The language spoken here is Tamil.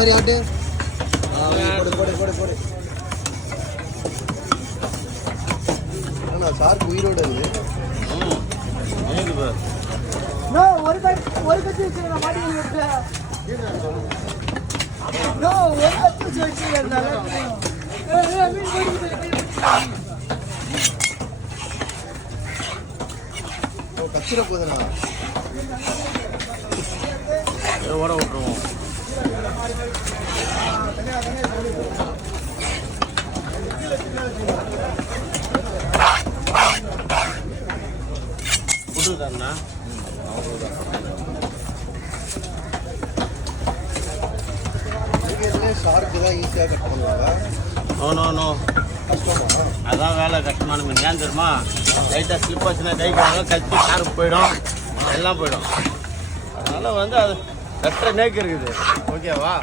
மாதிரி ஆட்டு போடு போடு போடு போடு. சார் உயிரோடு இருக்கு. ஒரு கட்சி வச்சுருக்கேன் மாட்டி ஒரு கட்சி வச்சுருக்கேன். கச்சிட போதுண்ணா ஓட விட்டுருவோம். புட்டுதாண்ணா ஷார்க்கு தான் ஈஸியாக கட் பண்ணுவாங்க. நோ கஷ்டமா? அதான் வேலை கஷ்டமான மீன். ஏன் தெரியுமா? லைட்டாக ஸ்லிப் ஆச்சுன்னா டைக்காக கத்தி ஷார்ப்பு போயிடும், எல்லாம் போயிடும். அதனால் வந்து அது கஷ்ட நேக்கு இருக்குது. ஓகேவா?